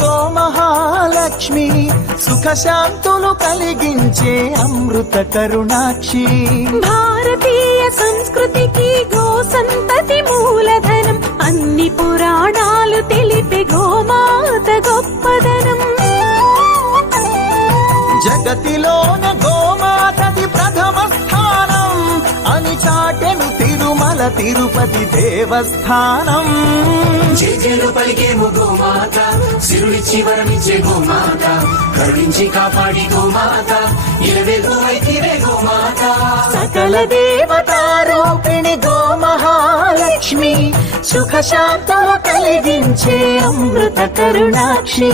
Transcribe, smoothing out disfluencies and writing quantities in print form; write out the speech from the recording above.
గోమహాలక్ష్మి సుఖశాంతులు కలిగించే అమృత కరుణాక్షి భారతీయ సంస్కృతికి గో సంతతి మూలధనం అన్ని పురాణాలు తెలిపే గోమాత గొప్పదనం జగతిలోన గోమాతది ప్రథమ స్థానం అని చాటెను తిరుమల తిరుపతి దేవస్థానం జేజేలు పలికేము గోమాత సిరులిచ్చి వరమిచ్చే గోమాత కరుణించి కాపాడి గోమాత ఇలవెల్లువైతివే గోమాత సకల దేవతారూపిణి గోమహాలక్ష్మి సుఖశాంతులు కలిగించే అమృత కరుణాక్షి